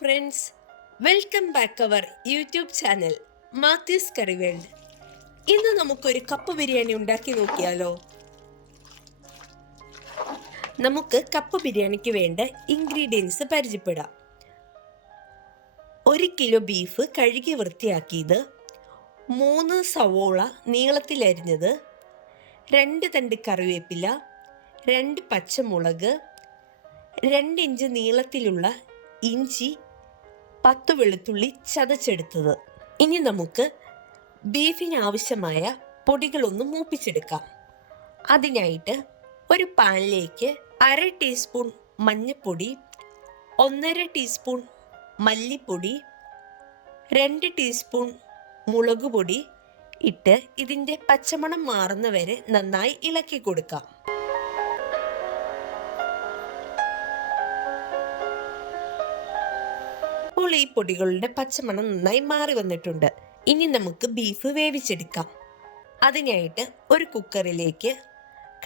Friends welcome back our YouTube channel Mathews curry world ഇന്ന് നമുക്കൊരു cup biryani ഉണ്ടാക്കി നോക്കിയാലോ? നമുക്ക് കപ്പ് ബിരിയാണിക്ക് വേണ്ട ഇൻഗ്രീഡിയൻസ് പരിചയപ്പെടാം. ഒരു കിലോ ബീഫ് കഴുകി വൃത്തിയാക്കിയത് മൂന്ന് സവോള നീളത്തിലരിഞ്ഞത് രണ്ട് തണ്ട് കറിവേപ്പില രണ്ട് പച്ചമുളക് രണ്ട് ഇഞ്ച് നീളത്തിലുള്ള ഇഞ്ചി പത്ത് വെളുത്തുള്ളി ചതച്ചെടുത്തത്. ഇനി നമുക്ക് ബീഫിന് ആവശ്യമായ പൊടികളൊന്ന് മൂപ്പിച്ചെടുക്കാം. അതിനായിട്ട് ഒരു പാനിലേക്ക് അര ടീസ്പൂൺ മഞ്ഞൾപ്പൊടി ഒന്നര ടീസ്പൂൺ മല്ലിപ്പൊടി രണ്ട് ടീസ്പൂൺ മുളക് പൊടി ഇട്ട് ഇതിന്റെ പച്ചമണം മാറുന്നവരെ നന്നായി ഇളക്കി കൊടുക്കാം. ഇപ്പോൾ ഈ പൊടികളുടെ പച്ചമണം നന്നായി മാറി വന്നിട്ടുണ്ട്. ഇനി നമുക്ക് ബീഫ് വേവിച്ചെടുക്കാം. അതിനായിട്ട് ഒരു കുക്കറിലേക്ക്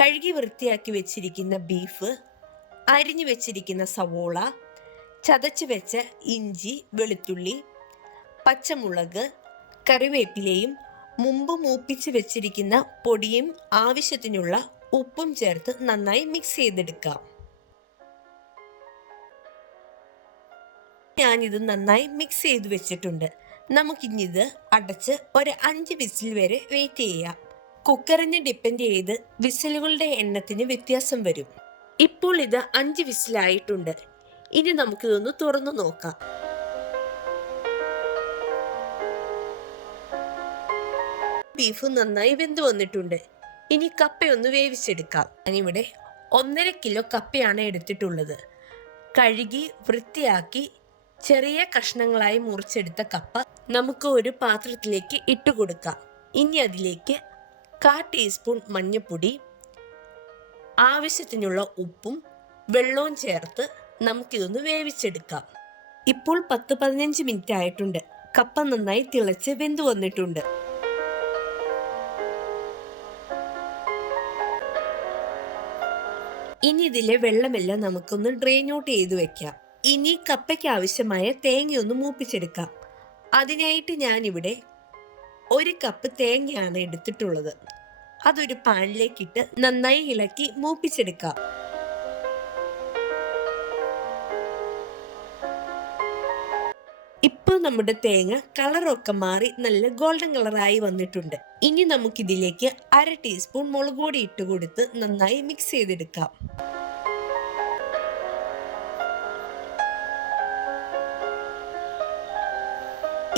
കഴുകി വൃത്തിയാക്കി വെച്ചിരിക്കുന്ന ബീഫ് അരിഞ്ഞു വെച്ചിരിക്കുന്ന സവോള ചതച്ചു വെച്ച ഇഞ്ചി വെളുത്തുള്ളി പച്ചമുളക് കറിവേപ്പിലയും മുമ്പ് മൂപ്പിച്ച് വെച്ചിരിക്കുന്ന പൊടിയും ആവശ്യത്തിനുള്ള ഉപ്പും ചേർത്ത് നന്നായി മിക്സ് ചെയ്തെടുക്കാം. ഞാനിത് നന്നായി മിക്സ് ചെയ്ത് വെച്ചിട്ടുണ്ട്. നമുക്കിഞ്ഞിത് അടച്ച് ഒരു അഞ്ച് വിസിൽ വരെ വെയിറ്റ് ചെയ്യാം. കുക്കറിനെ ഡിപ്പെൻഡ് ചെയ്ത് വിസിലുകളുടെ എണ്ണത്തിന് വ്യത്യാസം വരും. ഇപ്പോൾ ഇത് അഞ്ച് വിസിലായിട്ടുണ്ട്. ഇനി നമുക്കിതൊന്ന് തുറന്നു നോക്കാം. ബീഫ് നന്നായി വെന്ത് വന്നിട്ടുണ്ട്. ഇനി കപ്പയൊന്ന് വേവിച്ചെടുക്കാം. ഞാനിവിടെ ഒന്നര കിലോ കപ്പയാണ് എടുത്തിട്ടുള്ളത്. കഴുകി വൃത്തിയാക്കി ചെറിയ കഷ്ണങ്ങളായി മുറിച്ചെടുത്ത കപ്പ നമുക്ക് ഒരു പാത്രത്തിലേക്ക് ഇട്ട് കൊടുക്കാം ഇനി അതിലേക്ക് കാ ടീസ്പൂൺ മഞ്ഞൾപ്പൊടി ആവശ്യത്തിനുള്ള ഉപ്പും വെള്ളവും ചേർത്ത് നമുക്കിതൊന്ന് വേവിച്ചെടുക്കാം. ഇപ്പോൾ പത്ത് പതിനഞ്ച് മിനിറ്റ് ആയിട്ടുണ്ട്. കപ്പ നന്നായി തിളച്ച് വെന്തു വന്നിട്ടുണ്ട്. ഇനി ഇതിലെ വെള്ളമെല്ലാം നമുക്കൊന്ന് ഡ്രെയിൻ ഔട്ട് ചെയ്ത് വെക്കാം. ഇനി കപ്പയ്ക്ക് ആവശ്യമായ തേങ്ങയൊന്ന് മൂപ്പിച്ചെടുക്കാം. അതിനായിട്ട് ഞാനിവിടെ ഒരു കപ്പ് തേങ്ങയാണ് എടുത്തിട്ടുള്ളത്. അതൊരു പാനിലേക്കിട്ട് നന്നായി ഇളക്കി മൂപ്പിച്ചെടുക്കാം. ഇപ്പോൾ നമ്മുടെ തേങ്ങ കളറൊക്കെ മാറി നല്ല ഗോൾഡൻ കളറായി വന്നിട്ടുണ്ട്. ഇനി നമുക്കിതിലേക്ക് അര ടീസ്പൂൺ മുളക് പൊടി ഇട്ട് കൊടുത്ത് നന്നായി മിക്സ് ചെയ്തെടുക്കാം.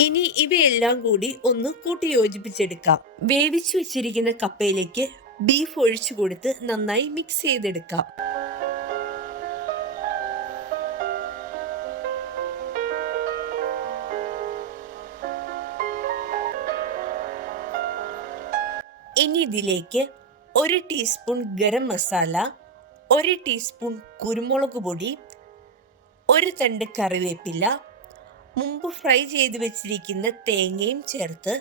ഇനി ഇവയെല്ലാം കൂടി ഒന്ന് കൂട്ടി യോജിപ്പിച്ചെടുക്കാം വേവിച്ചു വെച്ചിരിക്കുന്ന കപ്പയിലേക്ക് ബീഫ് ഒഴിച്ചു കൊടുത്ത് നന്നായി മിക്സ് ചെയ്തെടുക്കാം. ഇനി ഇതിലേക്ക് ഒരു ടീസ്പൂൺ ഗരം മസാല ഒരു ടീസ്പൂൺ കുരുമുളക് പൊടി ഒരു തണ്ട് കറിവേപ്പില മുമ്പ് ഫ്രൈ ചെയ്ത് വെച്ചിരിക്കുന്ന തേങ്ങയും ചേർത്ത്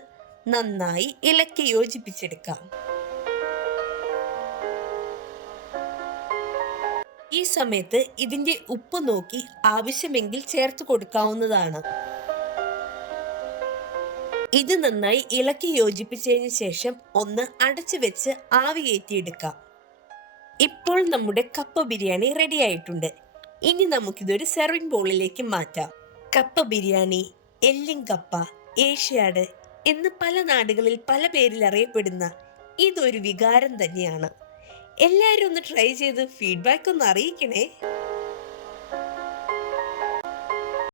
നന്നായി ഇളക്കി യോജിപ്പിച്ചെടുക്കാം. ഈ സമയത്ത് ഇതിന്റെ ഉപ്പ് നോക്കി ആവശ്യമെങ്കിൽ ചേർത്ത് കൊടുക്കാവുന്നതാണ്. ഇത് നന്നായി ഇളക്കി യോജിപ്പിച്ചതിന് ശേഷം ഒന്ന് അടച്ചു വെച്ച് ആവി കയറ്റിയെടുക്കാം. ഇപ്പോൾ നമ്മുടെ കപ്പ ബിരിയാണി റെഡി ആയിട്ടുണ്ട്. ഇനി നമുക്കിതൊരു സെർവിംഗ് ബോളിലേക്ക് മാറ്റാം. കപ്പ ബിരിയാണി എല്ലിൻ കപ്പ ഏഷ്യാഡ് എന്ന് പല നാടുകളിൽ പല പേരിൽ അറിയപ്പെടുന്ന ഇതൊരു വികാരം തന്നെയാണ്. എല്ലാവരും ഒന്ന് ട്രൈ ചെയ്ത് ഫീഡ്ബാക്ക് ഒന്ന് അറിയിക്കണേ.